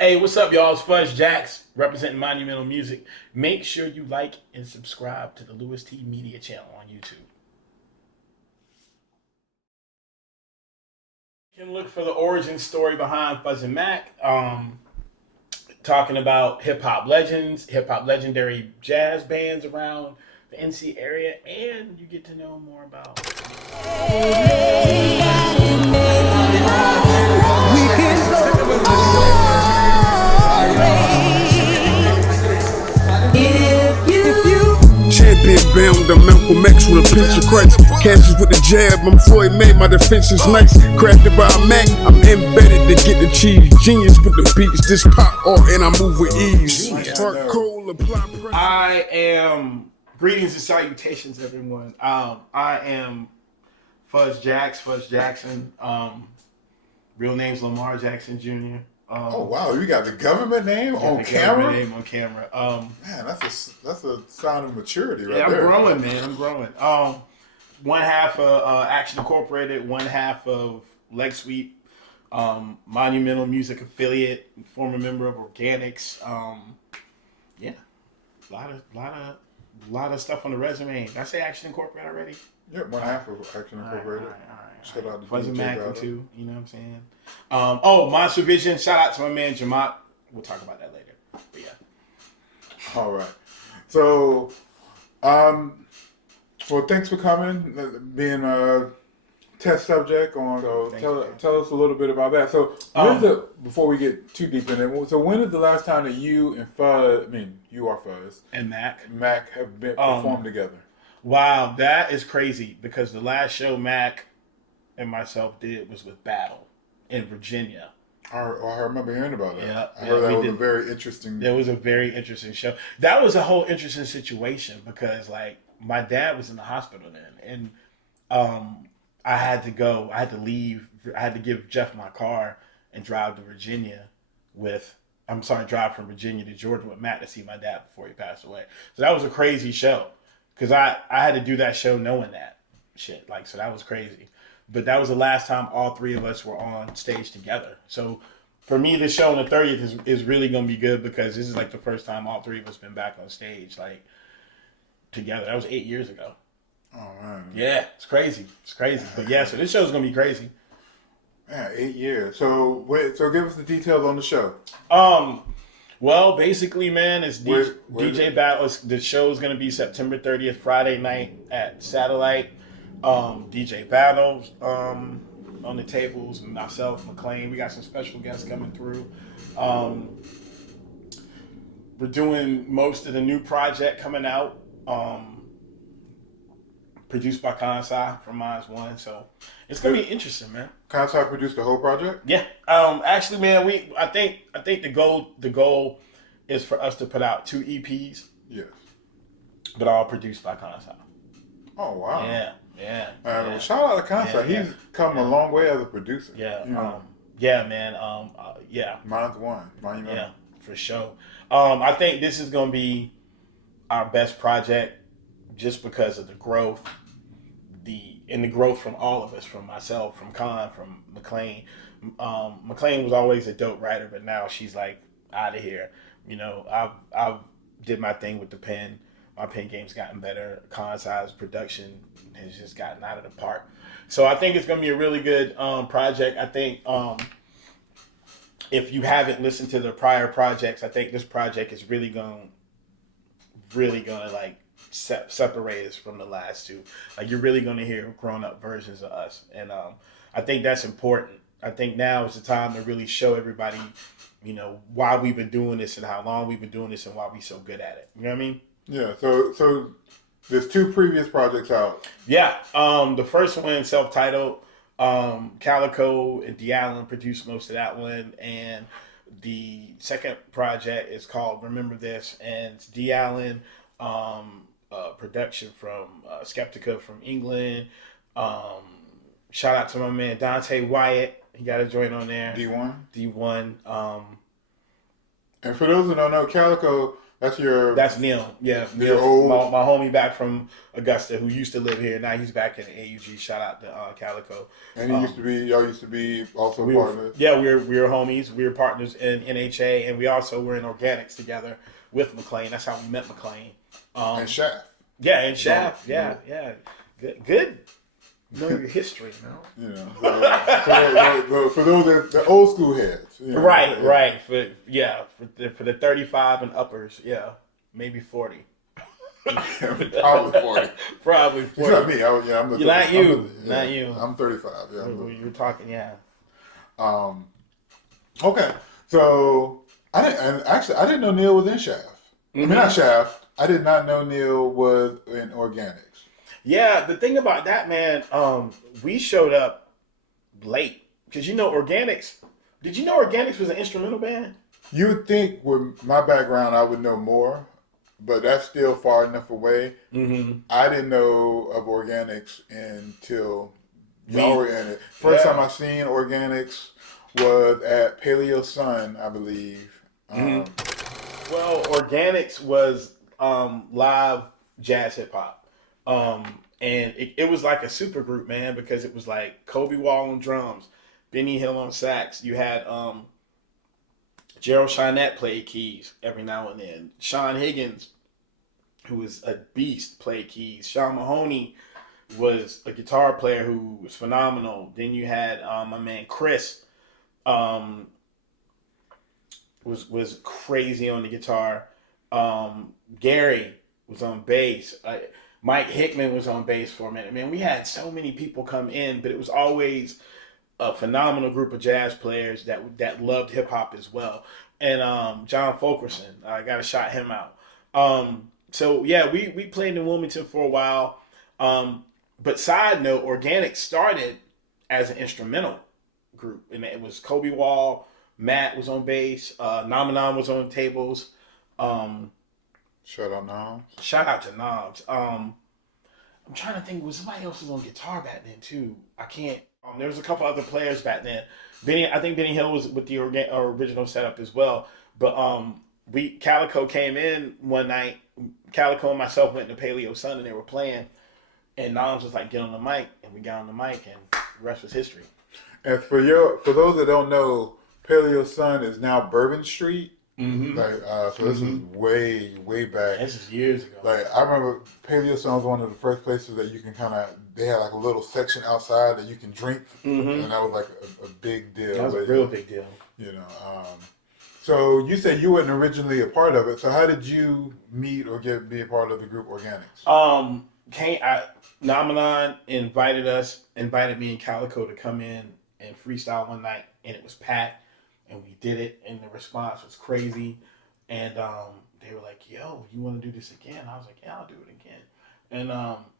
Hey, what's up, y'all? It's Fuzz Jaxx, representing Monumental Music. Make sure you like and subscribe to the Lewis T Media channel on YouTube. You can look for the origin story behind Fuzz and Mac, talking about hip hop legends, hip hop legendary jazz bands around the NC area, and you get to know more about. Champion bound, I'm Malcolm X with a pinch of Christ. Catches with the jab, I'm Floyd May, my defense is nice. Crafted by a Mac, I'm embedded to get the cheese. Genius with the beats, this pop art and I move with ease. Heart cold, apply pressure. I am, greetings and salutations, everyone. I am Fuzz Jaxx, Fuzz Jackson. Real name's Lamar Jackson Jr. Oh wow, you got the government name on camera. Name on camera. Man, that's a sign of maturity right yeah, I'm there. growing, man. I'm growing. One half of Action Incorporated, one half of Leg Sweep, Monumental Music affiliate, former member of Organix. Yeah, a lot of stuff on the resume. Did I say Action Incorporated already? Yeah, one half of Action Incorporated. All right. Shout out to Fuzzy DJ Mac Battle. too. You know what I'm saying? Monster Vision. Shout out to my man Jamat. We'll talk about that later. But yeah. All right. So, well, thanks for coming, being a test subject on. So tell us a little bit about that. So, before we get too deep in it, so when is the last time that you and Fuzz, you are Fuzz, And Mac have been performed together? Wow, that is crazy because the last show Mac and myself did was with Battle in Virginia. I remember hearing about that. Yeah, I heard that was did. a very interesting. That was a very interesting show. That was a whole interesting situation because like my dad was in the hospital then, and I had to go. I had to leave. I had to give Jeff my car and drive to Virginia drive from Virginia to Georgia with Matt to see my dad before he passed away. So that was a crazy show. Because I had to do that show knowing that shit. Like, so that was crazy. But that was the last time all three of us were on stage together. So for me, this show on the 30th is really going to be good because this is like the first time all three of us been back on stage, like, together. That was 8 years ago. Oh, man. Yeah, it's crazy. It's crazy. But yeah, so this show's going to be crazy. Man, 8 years. So give us the details on the show. Well, basically, man, it's DJ it? Battle. The show is going to be September 30th, Friday night at Satellite. DJ Battle on the tables, myself, McClain. We got some special guests coming through. We're doing most of the new project coming out. Produced by Kansai from Minds One. So it's going to be interesting, man. Kansai produced the whole project? Yeah. Actually, man, I think the goal is for us to put out 2 EPs. Yes. But all produced by Kansai. Oh wow. Yeah. Shout out to Kansai. He's come a long way as a producer. Yeah. You know. Yeah, man. Yeah. Minds One. Monumental. Yeah, for sure. I think this is gonna be our best project just because of the growth. The growth from all of us, from myself, from Khan, from McClain. McClain was always a dope writer, but now she's like out of here. You know, I've did my thing with the pen. My pen game's gotten better. Kansai's production has just gotten out of the park. So I think it's gonna be a really good project. I think if you haven't listened to the prior projects, I think this project is really gonna like separate us from the last two. Like you're really going to hear grown up versions of us, and I think that's important. I think now is the time to really show everybody, you know, why we've been doing this and how long we've been doing this and why we're so good at it. You know what I mean? Yeah. So there's 2 previous projects out. Yeah. The first one, self-titled, Calico and D. Allen produced most of that one, and the second project is called Remember This, and it's D. Allen. Production from Skeptica from England. Shout out to my man Dante Wyatt. He got a joint on there. D1. D1. And for those who don't know, Calico, That's Neil. Yeah, Your Neil, old my homie back from Augusta who used to live here. Now he's back in the AUG. Shout out to Calico. And y'all used to be also partners. Yeah, we were homies. We were partners in NHA, and we also were in Organix together with McClain. That's how we met McClain. And Shaft. Yeah, and Shaft. Yeah. Good. Know your history, you know. For those the old school heads. You know, right. For the 35 and uppers, maybe 40. Probably 40. Probably 40. It's not me. Not you. I'm 35. Yeah. You were talking, yeah. Okay. So I didn't know Neil was in Shaft. I mean, not Shaft. I did not know Neil was in Organix. Yeah, the thing about that, man, we showed up late because Organix. Did you know Organix was an instrumental band? You would think with my background I would know more, but that's still far enough away. Mm-hmm. I didn't know of Organix until y'all were in it. First time I seen Organix was at Paleo Sun, I believe. Well, Organix was live jazz hip hop. And it was like a super group, man, because it was like Kobe Wall on drums, Benny Hill on sax. You had Gerald Shinette played keys every now and then. Sean Higgins, who was a beast, played keys. Sean Mahoney was a guitar player who was phenomenal. Then you had my man Chris, was crazy on the guitar. Gary was on bass. Mike Hickman was on bass for a minute. Man, we had so many people come in, but it was always a phenomenal group of jazz players that loved hip hop as well. And John Fulkerson, I got to shout him out. So yeah, we played in Wilmington for a while. But side note, Organic started as an instrumental group, and it was Kobe Wall, Matt was on bass, Namanon was on tables. Shout out Knobs. Shout out to Knobs. I'm trying to think, was somebody else was on guitar back then too? I can't. There was a couple other players back then. I think Benny Hill was with the original setup as well. But Calico came in one night. Calico and myself went to Paleo Sun and they were playing. And Knobs was like, get on the mic. And we got on the mic and the rest was history. And for those that don't know, Paleo Sun is now Bourbon Street. Mm-hmm. So this is way back. This is years ago. Like I remember Paleo Sun was one of the first places that you can they had like a little section outside that you can drink, and that was like a big deal. That was a real big deal. So you said you weren't originally a part of it. So how did you meet or be a part of the group Organix? Namanon invited me and Calico to come in and freestyle one night, and it was packed. And we did it, and the response was crazy. And they were like, yo, you want to do this again? I was like, yeah, I'll do it again. And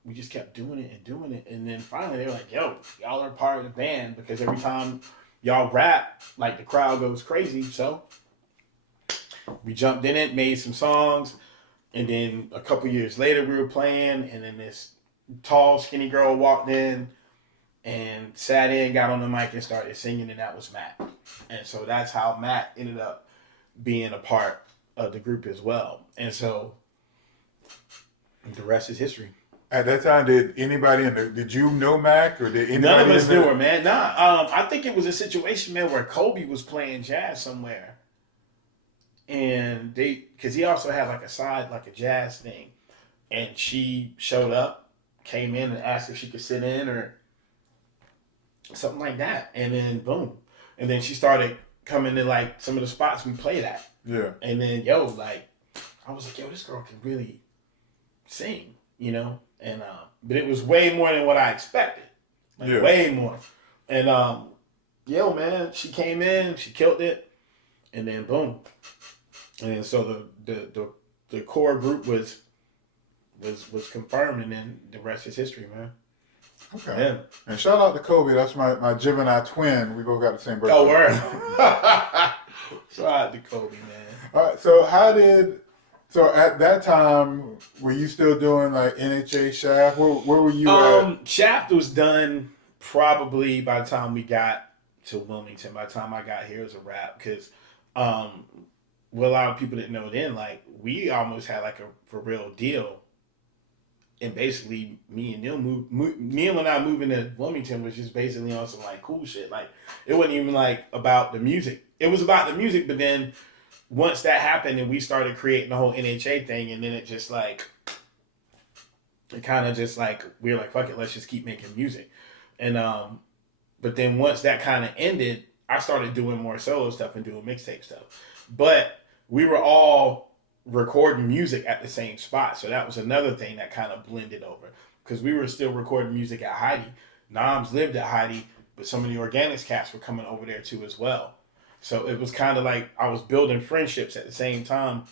we just kept doing it. And then finally they were like, yo, y'all are part of the band because every time y'all rap, like the crowd goes crazy. So we jumped in it, made some songs. And then a couple years later we were playing. And then this tall, skinny girl walked in and sat in, got on the mic and started singing, and that was Matt. And so that's how Matt ended up being a part of the group as well. And so the rest is history. At that time, did you know Mac or did anybody? None of us knew her, man. Nah, I think it was a situation, man, where Kobe was playing jazz somewhere. And because he also had like a side, like a jazz thing. And she showed up, came in and asked if she could sit in or something like that, and then boom, and then she started coming to like some of the spots we played at. Yeah. And then I was like, this girl can really sing, and but it was way more than what I expected, way more. And man, she came in, she killed it, and then boom, and then so the core group was confirmed, and then the rest is history, man. Okay. Yeah. And shout out to Kobe. That's my Gemini twin. We both got the same birthday. Oh, word. Shout out to Kobe, man. All right. So at that time, were you still doing like NHA Shaft? Where were you at? Shaft was done probably by the time we got to Wilmington. By the time I got here, it was a wrap because what a lot of people didn't know then, like we almost had like a for real deal. And basically, me and I moving to Wilmington was just basically on some like cool shit. Like it wasn't even like about the music. It was about the music, but then once that happened and we started creating the whole NHA thing, and then it just like it kind of just like we were like, fuck it, let's just keep making music. And but then once that kind of ended, I started doing more solo stuff and doing mixtape stuff. But we were all recording music at the same spot, so that was another thing that kind of blended over, because we were still recording music at Heidi. Noms lived at Heidi, but some of the Organix cats were coming over there too as well. So it was kind of like I was building friendships at the same time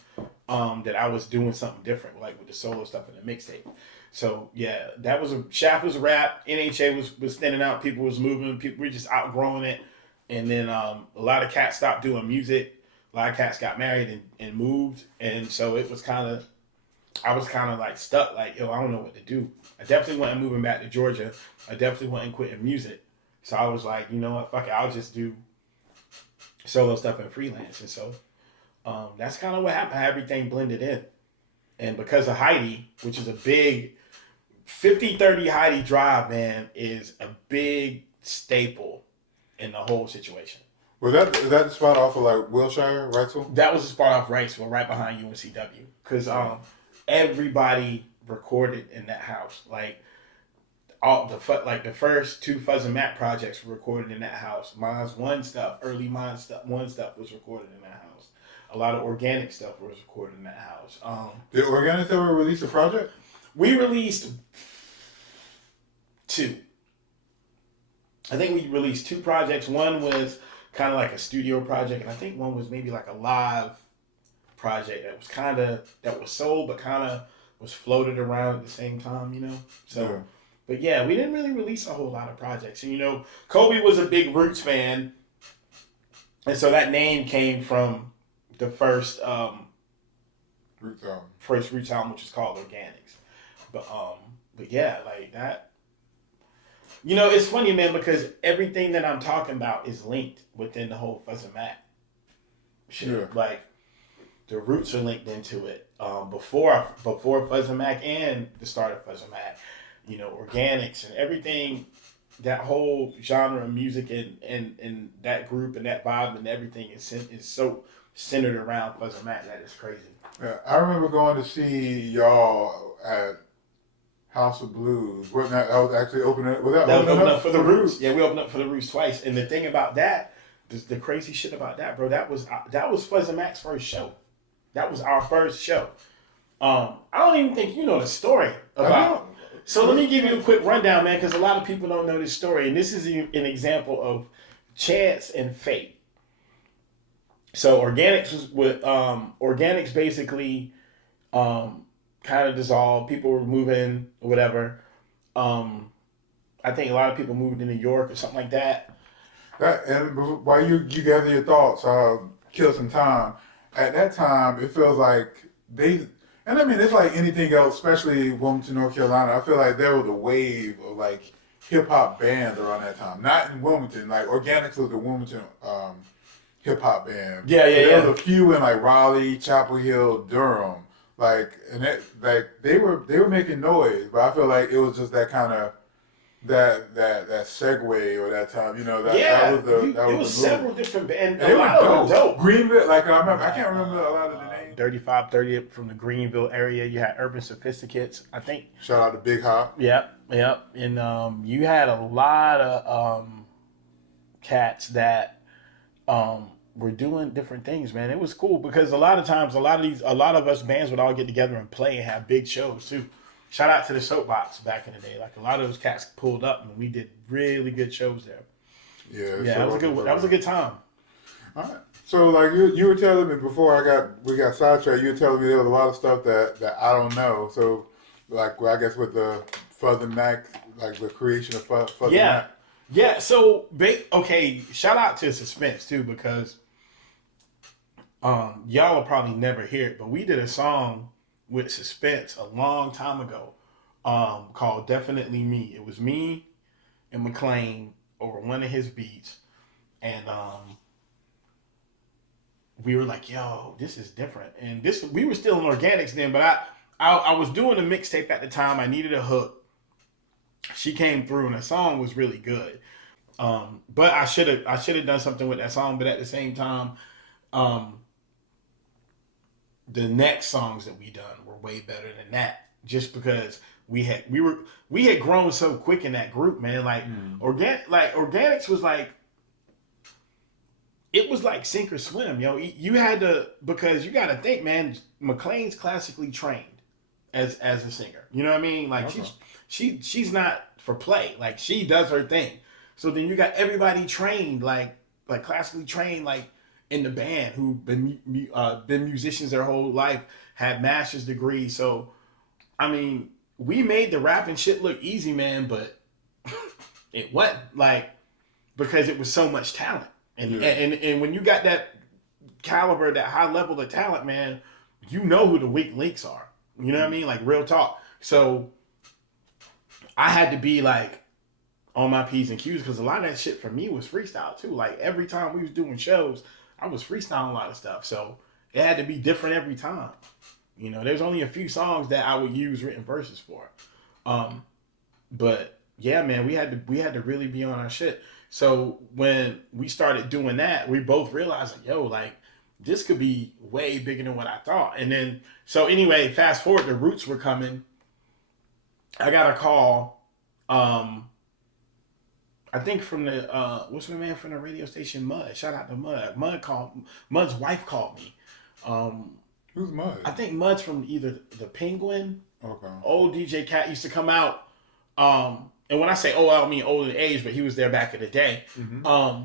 that I was doing something different, like with the solo stuff and the mixtape. So yeah, that was Shaft was a rap. NHA was thinning out. People was moving. People were just outgrowing it, and then a lot of cats stopped doing music. A lot of cats got married and moved, and so it was kind of, I was kind of like stuck, like, yo, I don't know what to do. I definitely wasn't moving back to Georgia. I definitely wasn't quitting music. So I was like, you know what, fuck it, I'll just do solo stuff and freelance. And so that's kind of what happened. Everything blended in. And because of Heidi, which is a big 50-30 Heidi Drive, man, is a big staple in the whole situation. Was that the spot off of like Wilshire, Wrightsville? That was the spot off Wrightsville, right behind UNCW. Because everybody recorded in that house. Like all the first two Fuzz and Mac projects were recorded in that house. Early Mine stuff was recorded in that house. A lot of organic stuff was recorded in that house. Did Organix ever release a project? We released 2. I think we released 2 projects. One was kind of like a studio project, and I think one was maybe like a live project that was sold, but kind of was floated around at the same time, you know? So, yeah. But yeah, we didn't really release a whole lot of projects. And, you know, Kobe was a big Roots fan, and so that name came from the first Roots album, which is called Organix. But yeah, like that. You know, it's funny, man, because everything that I'm talking about is linked within the whole Fuzz and Mac shit. Yeah. Like, the Roots are linked into it. Before Fuzz and Mac and the start of Fuzz and Mac, you know, Organix and everything, that whole genre of music and that group and that vibe and everything is so centered around Fuzz and Mac that it's crazy. Yeah, I remember going to see y'all at House of Blues. Wasn't that was actually opening up for the Roots? Yeah, we opened up for the Roots twice. And the thing about that, the crazy shit about that, bro, that was Fuzz and Mac's first show. That was our first show. I don't even think you know the story about. So let me give you a quick rundown, man, because a lot of people don't know this story, and this is an example of chance and fate. So Organix basically kind of dissolved. People were moving or whatever. I think a lot of people moved to New York or something like that. And while you gather your thoughts, I'll kill some time. At that time, it feels like and I mean, it's like anything else, especially Wilmington, North Carolina. I feel like there was a wave of like hip hop bands around that time. Not in Wilmington. Like Organix was the Wilmington hip hop band. Yeah. There was a few in like Raleigh, Chapel Hill, Durham. Like, and they were making noise, but I feel like it was just that kind of that segue or that time, you know, that was several different bands. And they were dope. Greenville, like I can't remember a lot of the names. 3530 from the Greenville area. You had Urban Sophisticates, I think. Shout out to Big Hop. Yep. And you had a lot of cats that were doing different things, man. It was cool because a lot of times, a lot of us bands would all get together and play and have big shows too. Shout out to the Soapbox back in the day. Like a lot of those cats pulled up and we did really good shows there. Yeah, that was a good time. All right. So like you were telling me before we got sidetracked, you were telling me there was a lot of stuff that I don't know. So like I guess with the Fuzz and Mac, like the creation of Fuzz and Mac. Yeah, so shout out to Suspense too, because y'all will probably never hear it, but we did a song with Suspense a long time ago called Definitely Me. It was me and McClain over one of his beats, and we were like, yo, this is different. And we were still in Organix then, but I was doing a mixtape at the time. I needed a hook. She came through and the song was really good. But I should have done something with that song. But at the same time, the next songs that we done were way better than that. Just because we had grown so quick in that group, man. Like Organix was like, it was like sink or swim, yo. You had to, because you got to think, man. McClain's classically trained as a singer. You know what I mean? Like she's not for play. Like she does her thing. So then you got everybody trained, like classically trained, like in the band who been musicians their whole life, had master's degrees. So I mean, we made the rap and shit look easy, man, but it wasn't, like, because it was so much talent. And when you got that caliber, that high level of talent, man, you know who the weak links are. You know what I mean? Like, real talk. So I had to be like on my P's and Q's, because a lot of that shit for me was freestyle too. Like every time we was doing shows, I was freestyling a lot of stuff. So it had to be different every time. You know, there's only a few songs that I would use written verses for. But yeah, man, we had to really be on our shit. So when we started doing that, we both realized, like, yo, like, this could be way bigger than what I thought. And then, so anyway, fast forward, the Roots were coming. I got a call, I think from the, what's my man from the radio station, Mud. Shout out to Mud. Mud's wife called me. Who's Mud? I think Mud's from either the Penguin. Okay. Old DJ Cat used to come out. And when I say old, I don't mean old in age, but he was there back in the day. Mm-hmm.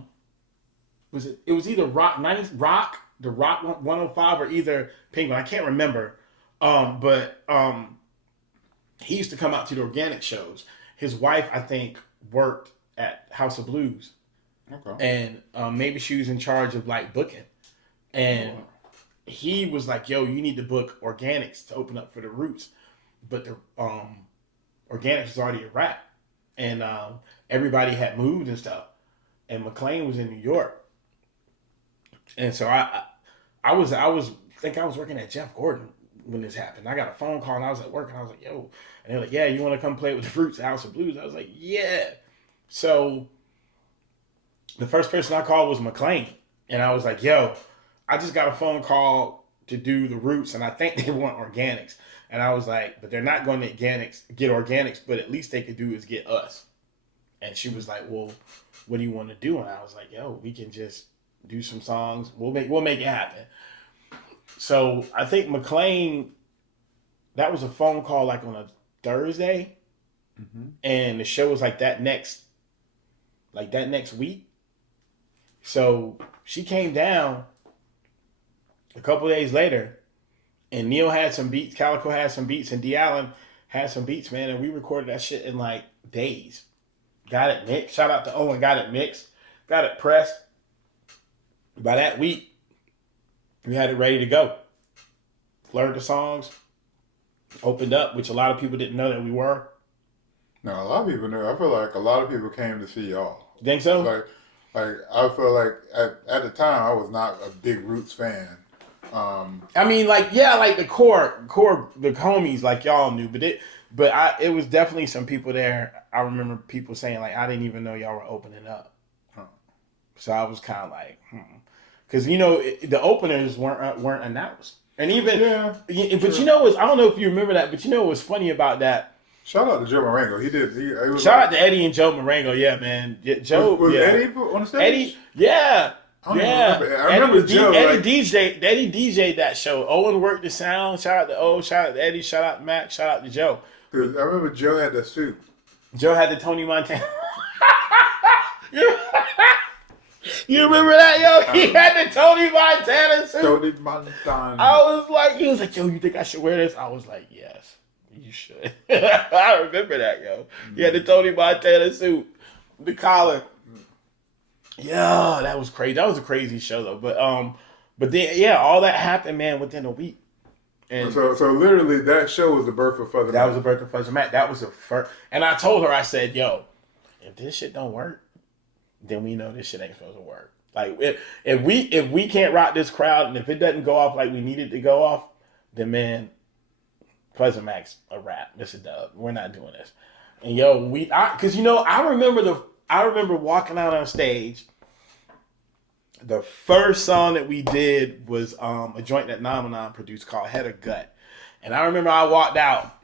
It was either Rock 90s Rock, the Rock 105, or either Penguin. I can't remember. But he used to come out to the Organic shows. His wife, I think, worked at House of Blues. Okay. And maybe she was in charge of like booking. And he was like, yo, you need to book Organix to open up for the Roots. But the Organix was already a rap. And everybody had moved and stuff. And McClain was in New York. And so I was working at Jeff Gordon when this happened. I got a phone call and I was at work and I was like, yo. And they're like, yeah, you want to come play with the Roots at House of Blues? I was like, yeah. So the first person I called was McClain. And I was like, yo, I just got a phone call to do the Roots and I think they want Organix. And I was like, but they're not going to get Organix, but at least they could do is get us. And she was like, well, what do you want to do? And I was like, yo, we can just do some songs. We'll make it happen. So I think McClain, that was a phone call like on a Thursday. Mm-hmm. And the show was like that next week. So she came down a couple days later. And Neil had some beats, Calico had some beats, and D. Allen had some beats, man. And we recorded that shit in like days. Got it mixed. Shout out to Owen. Got it mixed. Got it pressed. By that week, we had it ready to go. Learned the songs. Opened up, which a lot of people didn't know that we were. No, a lot of people knew. I feel like a lot of people came to see y'all. Think so? Like I feel like at the time, I was not a big Roots fan. I mean, like, yeah, like the core, the homies, like y'all knew, but it was definitely some people there. I remember people saying like, I didn't even know y'all were opening up. So I was kind of like, because you know the openers weren't announced, and even but you know, I don't know if you remember that, but you know what's funny about that? Shout out to Joe Marengo. He was shout out to Eddie and Joe Marengo. Yeah, man. Joe was Eddie on the stage. Eddie, yeah. I remember Joe. Eddie DJ'd that show. Owen worked the sound. Shout out to O. Shout out to Eddie. Shout out to Mac. Shout out to Joe. I remember Joe had that suit. Joe had the Tony Montana. You remember that, yo? He had the Tony Montana suit. Tony Montana. He was like, yo, you think I should wear this? I was like, yes, you should. I remember that, yo. He had the Tony Montana suit, the collar. Yeah, that was crazy. That was a crazy show though. But then yeah, all that happened, man, within a week. And so literally that show was the birth of Fuzz Jaxx. That was the birth of Fuzz Jaxx. That was the first. And I told her, I said, yo, if this shit don't work, then we know this shit ain't supposed to work. Like if we can't rock this crowd, and if it doesn't go off like we need it to go off, then man, Fuzz and Max a wrap. It's a dub. We're not doing this. And yo, because I remember walking out on stage. The first song that we did was a joint that Namanon produced called Head of Gut. And I remember I walked out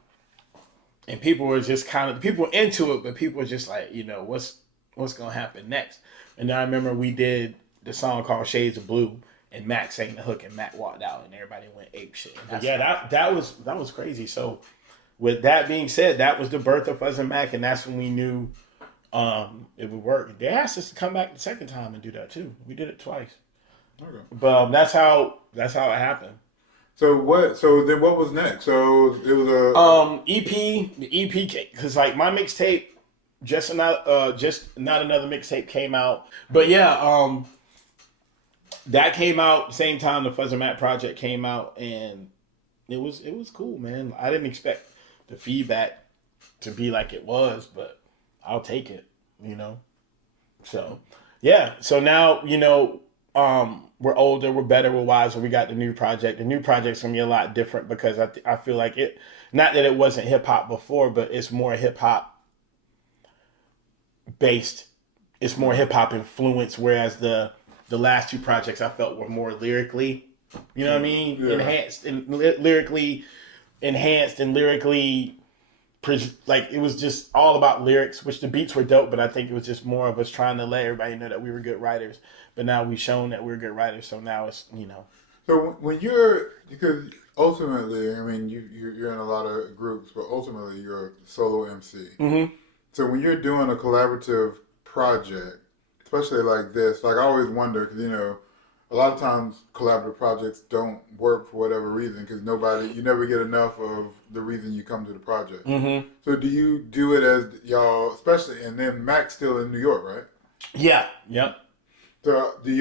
and people were just people were into it, but people were just like, what's going to happen next? And then I remember we did the song called Shades of Blue and Mac sang the hook and Mac walked out and everybody went ape shit. That was crazy. So with that being said, that was the birth of Fuzz and Mac, and that's when we knew it would work. They asked us to come back the second time and do that too. We did it twice. Okay. But that's how it happened. So then what was next? So it was a EP. The EP, because like my mixtape, just not another mixtape came out. But yeah, that came out the same time the Fuzz and Mac project came out, and it was cool, man. I didn't expect the feedback to be like it was, but I'll take it, So yeah, so now we're older, we're better, we're wiser. We got the new project. The new project's gonna be a lot different because I feel like it. Not that it wasn't hip hop before, but it's more hip hop based. It's more hip hop influenced. Whereas the last two projects I felt were more lyrically, you know what I mean, yeah. enhanced and lyrically like it was just all about lyrics, which the beats were dope, but I think it was just more of us trying to let everybody know that we were good writers. But now we've shown that we're good writers, so now it's So because ultimately, I mean, you're in a lot of groups, but ultimately you're a solo MC. Mm-hmm. So when you're doing a collaborative project, especially like this, like I always wonder because a lot of times collaborative projects don't work for whatever reason because you never get enough of the reason you come to the project. Mm-hmm. So do you do it as y'all, especially, and then Mac's still in New York, right? Yeah. Yep. So do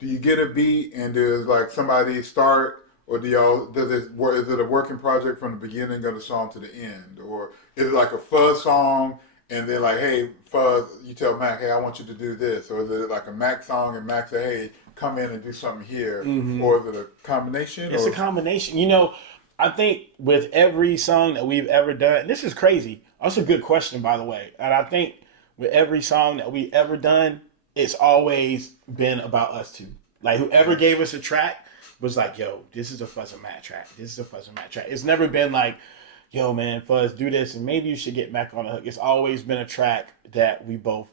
you get a beat and does like somebody start, or is it a working project from the beginning of the song to the end, or is it like a Fuzz song and then like, hey Fuzz, you tell Mac, hey, I want you to do this, or is it like a Mac song and Mac say, hey, come in and do something here, mm-hmm. or is it a combination? It's a combination. I think with every song that we've ever done, and this is crazy. That's a good question, by the way. And I think with every song that we've ever done, it's always been about us two. Like whoever gave us a track was like, yo, this is a Fuzz and Mac track. This is a Fuzz and Mac track. It's never been like, yo, man, Fuzz, do this, and maybe you should get Mac on the hook. It's always been a track that we both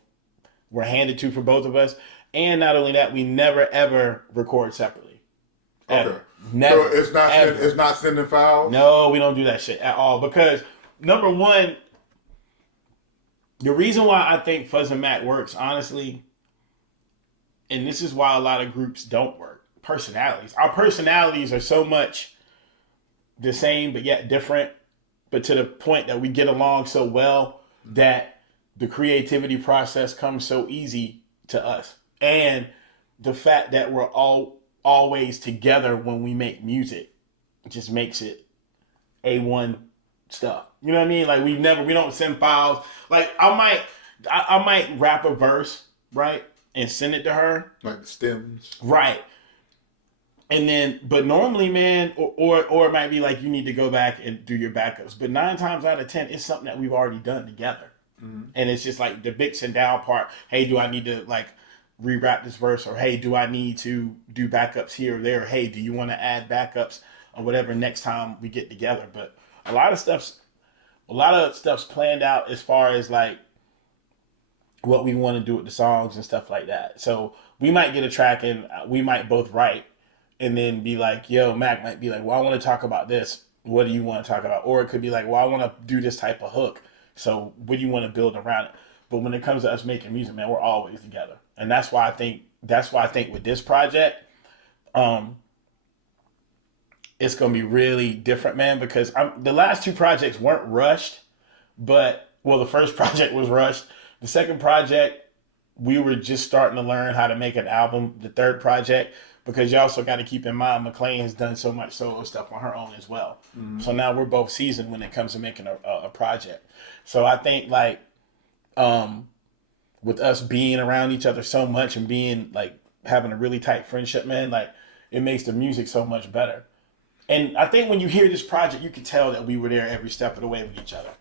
were handed to for both of us. And not only that, we never, ever record separately. Ever. Okay. Never. So it's not sending files? No, we don't do that shit at all. Because, number one, the reason why I think Fuzz and Mac works, honestly, and this is why a lot of groups don't work, personalities. Our personalities are so much the same, but yet different. But to the point that we get along so well that the creativity process comes so easy to us. And the fact that we're always together when we make music just makes it A1 stuff. You know what I mean? Like we don't send files. Like I might rap a verse, right? And send it to her. Like the stems. Right. And then, but normally, man, or it might be like you need to go back and do your backups. But 9 times out of 10, it's something that we've already done together. Mm-hmm. And it's just like the mix and down part. Hey, do I need to like rewrap this verse? Or hey, do I need to do backups here or there? Or, hey, do you want to add backups or whatever next time we get together? But a lot of stuff's planned out as far as like what we want to do with the songs and stuff like that. So we might get a track and we might both write and then be like, yo, Mac might be like, well, I want to talk about this. What do you want to talk about? Or it could be like, well, I want to do this type of hook. So what do you want to build around it? But when it comes to us making music, man, we're always together. And that's why I think with this project, it's going to be really different, man, because the last 2 projects weren't rushed, but, well, the first project was rushed. The second project, we were just starting to learn how to make an album. The third project, because you also got to keep in mind, McClain has done so much solo stuff on her own as well. Mm-hmm. So now we're both seasoned when it comes to making a project. So I think like with us being around each other so much and being like having a really tight friendship, man, like it makes the music so much better. And I think when you hear this project, you can tell that we were there every step of the way with each other.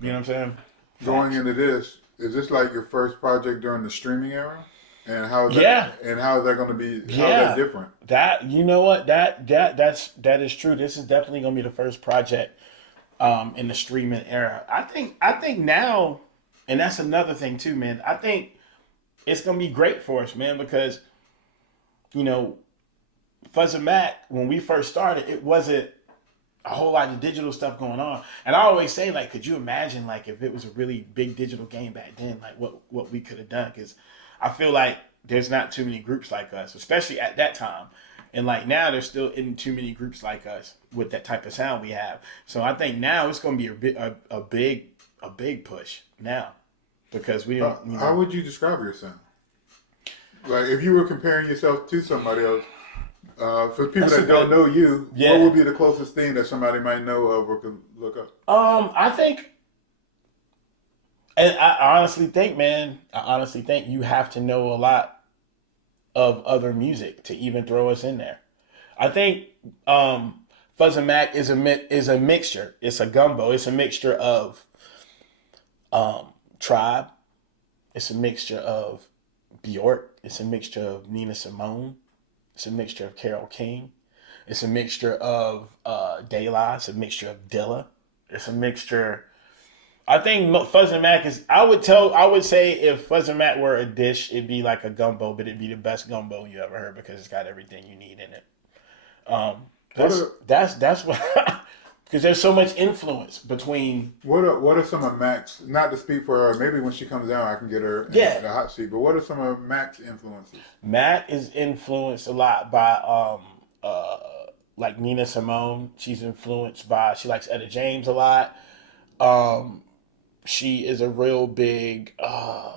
You know what I'm saying? Going into this, is this like your first project during the streaming era? And how is Yeah. that? And how is that going to be? How is that different? That, you know what, that is true. This is definitely gonna be the first project in the streaming era. I think now, and that's another thing too, man. I think it's gonna be great for us, man, because you know, Fuzz and Mac, when we first started, it wasn't a whole lot of digital stuff going on. And I always say, like, could you imagine, like, if it was a really big digital game back then, like, what we could have done? Because I feel like there's not too many groups like us, especially at that time. And, like, now there's still isn't too many groups like us with that type of sound we have. So I think now it's going to be a big push now because we don't, you know. How would you describe your sound? Like, if you were comparing yourself to somebody else, for people that don't know you, what would be the closest thing that somebody might know of or could look up? I think, and I honestly think you have to know a lot of other music to even throw us in there. I think Fuzz and Mac is a mixture. It's a gumbo. It's a mixture of Tribe. It's a mixture of Bjork. It's a mixture of Nina Simone. It's a mixture of Carole King. It's a mixture of De La. It's a mixture of Dilla. It's a mixture. I think Fuzz and Mac is. I would say if Fuzz and Mac were a dish, it'd be like a gumbo, but it'd be the best gumbo you ever heard because it's got everything you need in it. That's what. Because there's so much influence between. What are some of Mac's? Not to speak for her. Maybe when she comes down, I can get her in the hot seat. But what are some of Mac's influences? Mac is influenced a lot by like Nina Simone. She's influenced by. She likes Etta James a lot. She is a real big. I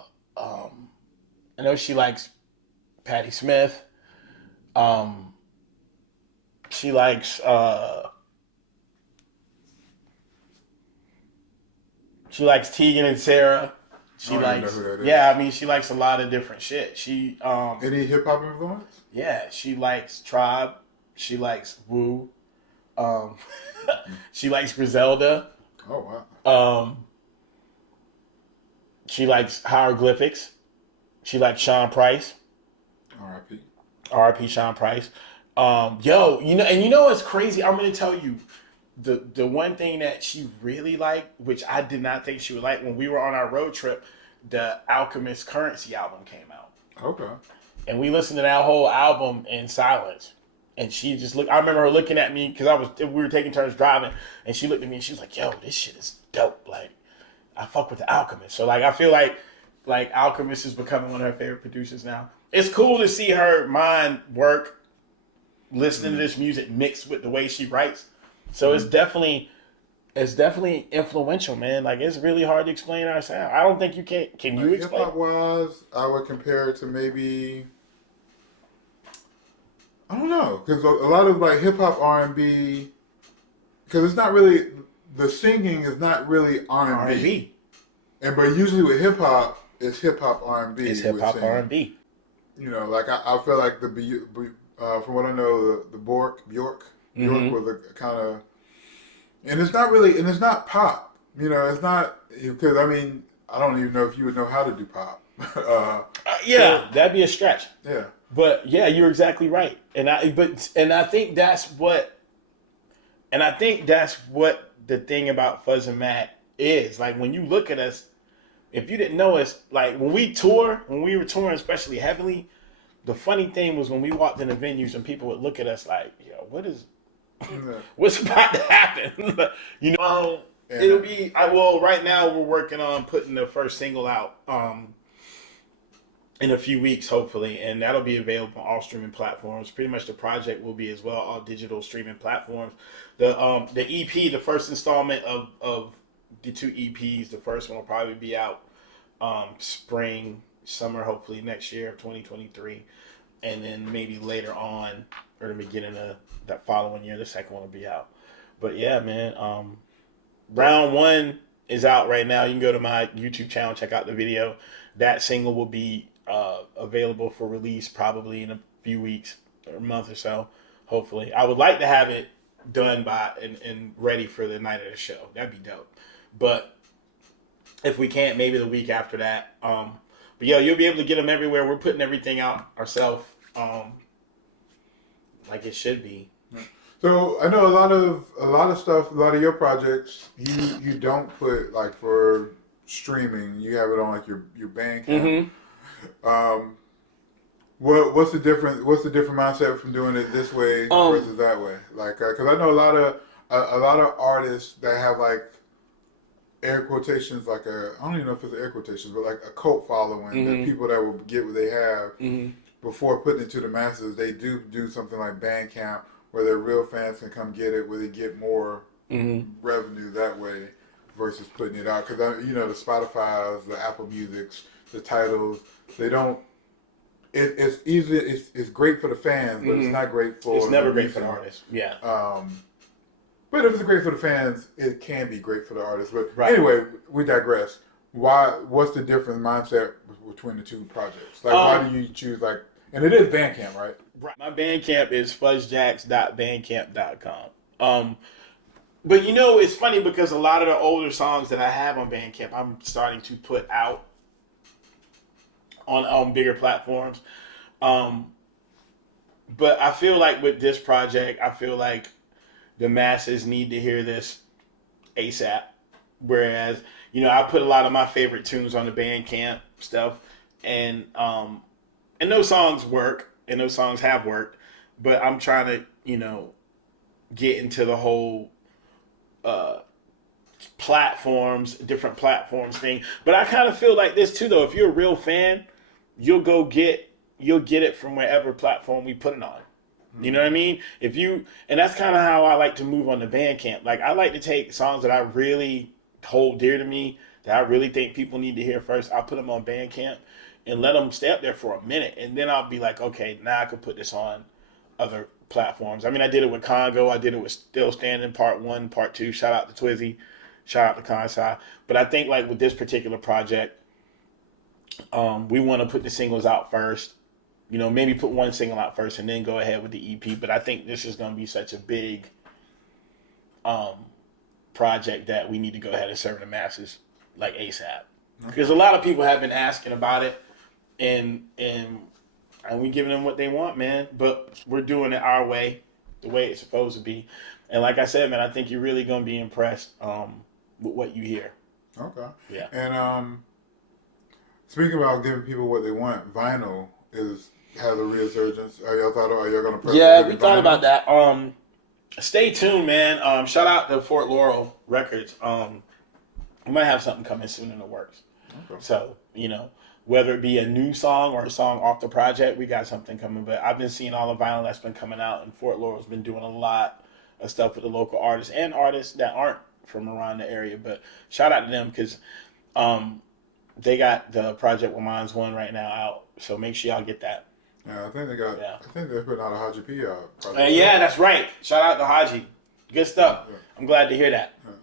know she likes Patti Smith. She likes. She likes Tegan and Sarah. She likes, I mean, she likes a lot of different shit. She any hip hop influence? Yeah, she likes Tribe. She likes Wu. She likes Griselda. Oh wow. She likes hieroglyphics. She likes Sean Price. R.I.P. R.I.P. Sean Price. You know what's crazy? I'm gonna tell you. The one thing that she really liked, which I did not think she would like, when we were on our road trip, the Alchemist Currency album came out. Okay. And we listened to that whole album in silence. And she just looked. I remember her looking at me because we were taking turns driving, and she looked at me and she was like, "Yo, this shit is dope. Like, I fuck with the Alchemist." So like, I feel like Alchemist is becoming one of her favorite producers now. It's cool to see her mind work, listening to this music mixed with the way she writes. So it's definitely influential, man. Like, it's really hard to explain our sound. I don't think you can. Can you explain? Hip hop wise, I would compare it to maybe, I don't know, because a lot of like hip hop R&B, because it's not really, the singing is not really R&B. But usually with hip hop, it's hip hop R&B. It's hip hop R&B. You know, like I feel like from what I know, the Bjork was a kind of, and it's not really, and it's not pop. You know, it's not, because I mean, I don't even know if you would know how to do pop. That'd be a stretch. Yeah. But yeah, you're exactly right. And I think that's what the thing about Fuzz and Mac is. Like, when you look at us, if you didn't know us, like when we were touring especially heavily, the funny thing was when we walked in the venues and people would look at us like, yo, what's about to happen? You know, it'll be, right now we're working on putting the first single out in a few weeks, hopefully, and that'll be available on all streaming platforms. Pretty much the project will be as well, all digital streaming platforms. The EP, the first installment of the 2 EPs, the first one will probably be out spring, summer, hopefully next year of 2023. And then maybe later on, or the beginning of that following year, the second one will be out. But yeah, man, round one is out right now. You can go to my YouTube channel, check out the video. That single will be available for release probably in a few weeks or a month or so, hopefully. I would like to have it done by and ready for the night of the show. That'd be dope. But if we can't, maybe the week after that. But yo, you'll be able to get them everywhere. We're putting everything out ourselves, like it should be. So I know a lot of stuff, a lot of your projects, you don't put like for streaming. You have it on like your Bandcamp. What's the different mindset from doing it this way versus that way? Like, because I know a lot of artists that have like air quotations, like I don't even know if it's air quotations, but like a cult following, the people that will get what they have before putting it to the masses. They do something like Bandcamp, where their real fans can come get it, where they get more revenue that way versus putting it out. Because the Spotify's, the Apple Music's, the titles, they don't. It's easy. It's great for the fans, but it's not great for. It's never great for the artists. Yeah. But if it's great for the fans, it can be great for the artists. But anyway, we digress. What's the different mindset between the two projects? Like, why do you choose like? And it is Bandcamp, right? Right. My Bandcamp is fuzzjaxx.bandcamp.com. But it's funny because a lot of the older songs that I have on Bandcamp, I'm starting to put out on bigger platforms. But I feel like with this project, I feel like the masses need to hear this ASAP. Whereas, I put a lot of my favorite tunes on the Bandcamp stuff, and those songs work, and those songs have worked, but I'm trying to, get into the whole different platforms thing. But I kind of feel like this too, though. If you're a real fan, you'll get it from wherever platform we put it on. You know what I mean? And that's kind of how I like to move on the Bandcamp. Like, I like to take songs that I really hold dear to me, that I really think people need to hear first. I'll put them on Bandcamp and let them stay up there for a minute. And then I'll be like, okay, now I can put this on other platforms. I mean, I did it with Congo. I did it with Still Standing Part 1, Part 2. Shout out to Twizzy. Shout out to Kansai. But I think like with this particular project, we want to put the singles out first. Maybe put one single out first and then go ahead with the EP. But I think this is going to be such a big project that we need to go ahead and serve the masses like ASAP. Because a lot of people have been asking about it, and we giving them what they want, man. But we're doing it our way, the way it's supposed to be. And like I said, man, I think you're really going to be impressed with what you hear. Okay. Yeah. And speaking about giving people what they want, vinyl has a resurgence. Are y'all going to put? Yeah, we thought about that. Stay tuned, man. Shout out to Fort Laurel Records. We might have something coming soon in the works. Okay. So, whether it be a new song or a song off the project, we got something coming. But I've been seeing all the vinyl that's been coming out, and Fort Laurel's been doing a lot of stuff with the local artists and artists that aren't from around the area. But shout out to them because they got the Project with Mine's One right now out. So make sure y'all get that. Yeah, I think they're putting out a Haji P project. Yeah, that's right. Shout out to Haji. Good stuff. Yeah. I'm glad to hear that. Yeah.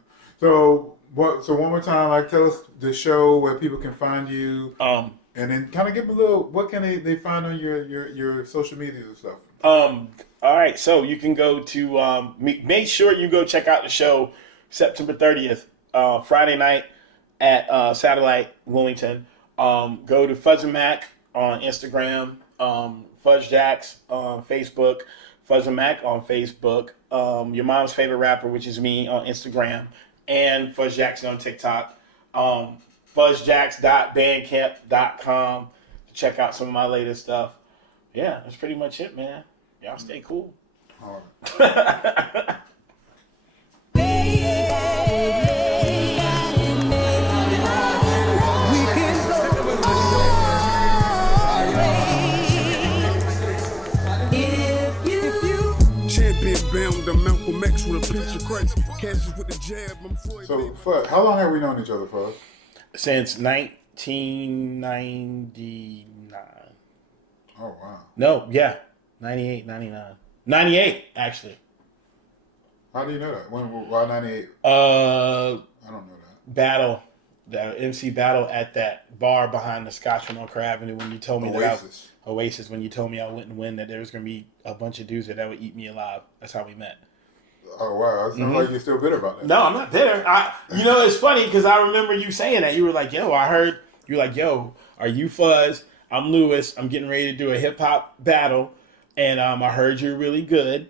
So one more time, like tell us the show where people can find you. And then kind of give a little, what can they find on your social media and stuff? All right, so you can go to make sure you go check out the show September 30th, Friday night at Satellite Wilmington. Go to Fuzz and Mac on Instagram, Fuzz Jaxx on Facebook, Fuzz and Mac on Facebook, Your Mom's Favorite Rapper, which is me, on Instagram, and Fuzz Jaxx on TikTok. Fuzzjaxx.bandcamp.com to check out some of my latest stuff. Yeah, that's pretty much it, man. Y'all stay cool. All right. With a pinch of Christ, catches with the jab. So, Fuzz, how long have we known each other, Fuzz? Since 1999. Oh, wow. No, yeah. 98, 99. 98, actually. How do you know that? Why 98? I don't know that. battle, the MC battle at that bar behind the Scotch on Oak Avenue when you told me Oasis, when you told me I wouldn't win, that there was going to be a bunch of dudes that would eat me alive. That's how we met. Oh, wow. It sounds like you're still bitter about that. No, I'm not bitter. It's funny because I remember you saying that. You were like, yo, I heard, you were like, yo, are you Fuzz? I'm Lewis. I'm getting ready to do a hip-hop battle. And I heard you're really good.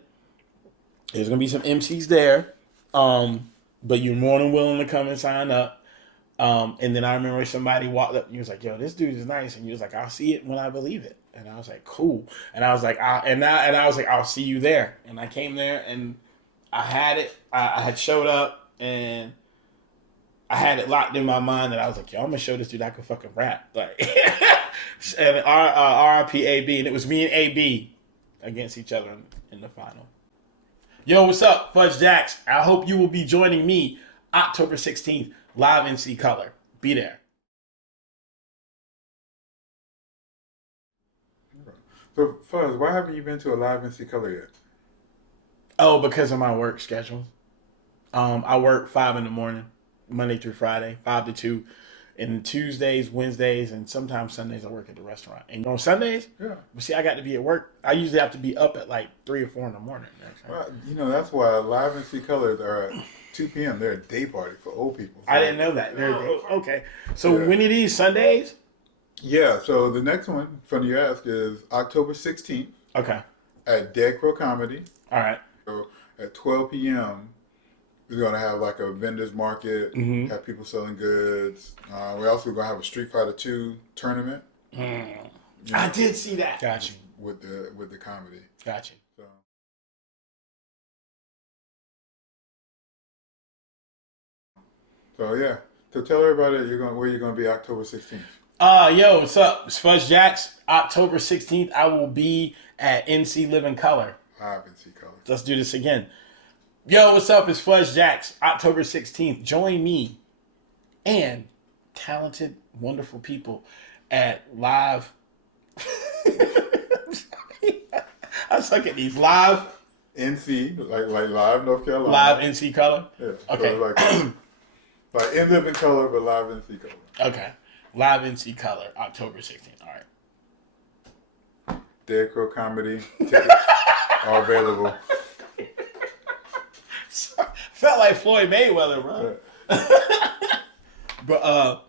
There's going to be some MCs there. But you're more than willing to come and sign up. And then I remember somebody walked up and he was like, yo, this dude is nice. And he was like, I'll see it when I believe it. And I was like, cool. And I was like, I was like, I'll see you there. And I came there and I had it. I had showed up and I had it locked in my mind that I was like, yo, I'm gonna show this dude I can fucking rap. Like, and RIP AB, and it was me and AB against each other in the final. Yo, what's up, Fuzz Jaxx? I hope you will be joining me October 16th, live NC Color. Be there. So, Fuzz, why haven't you been to a live NC Color yet? Oh, because of my work schedule. I work 5 a.m, Monday through Friday, 5 to 2. And Tuesdays, Wednesdays, and sometimes Sundays I work at the restaurant. And on Sundays, but see, I got to be at work. I usually have to be up at like 3 or 4 in the morning. Well, that's why live NC Colors are at 2 p.m. They're a day party for old people. So. I didn't know that. Okay. So when are these Sundays? Yeah, so the next one, funny you ask, is October 16th. Okay. At Dead Crow Comedy. All right. So at 12 p.m., we're going to have like a vendor's market, have people selling goods. We're also going to have a Street Fighter 2 tournament. I did see that. Gotcha. With the comedy. Gotcha. So yeah. So tell everybody where you're going to be October 16th. Yo, what's up? It's Fuzz Jaxx. October 16th, I will be at NC Living Color. Live NC Color. Let's do this again. Yo, what's up? It's Fuzz Jaxx. October 16th. Join me and talented, wonderful people at live. I suck at these. Live NC, like live North Carolina. Live NC Color? Yeah. Okay. So like in Living Color, but live NC Color. Okay. Live NC Color, October 16th. All right. Dead Crow Comedy. Tickets are available. Felt like Floyd Mayweather, bro. But